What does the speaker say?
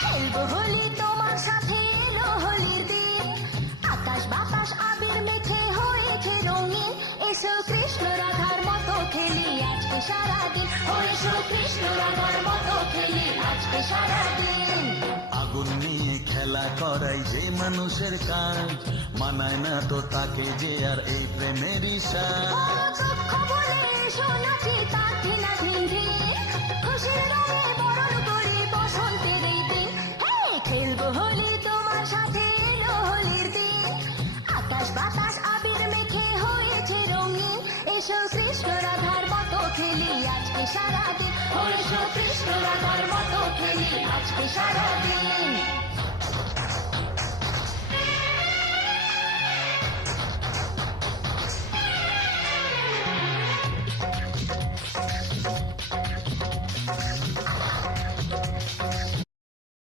খেলবো হোলি তোমার সাথে, এলো হোলির দিন। আকাশ বাতাস আবির মেখে হয়েছে রঙিন। এসো কৃষ্ণ রাধার মতো খেলি আজকে সারাদিন। ও এসো কৃষ্ণ রাধার মতো খেলি আজকে সারাদিন। আগুন নিয়ে খেলা করাই যে মানুষের কাজ, মানায় না তো তাকে যে আর এই প্রেমেরই সাজ। ও চক্ষ বলে এসো নাচি তার ঘৃণা ঘৃণি। খুশির রঙে বরণ করি বসন্তের এই দিন। হে খেলবো হোলি তোমার সাথে, এলো হোলির দিন। আকাশ বাতাস আবির মেখে হয়েছে রঙিন। এসো কৃষ্ণ রাধার মতো খেলি আজকে সারাদিন। ও এসো কৃষ্ণ রাধার মতো খেলি আজকে সারাদিন।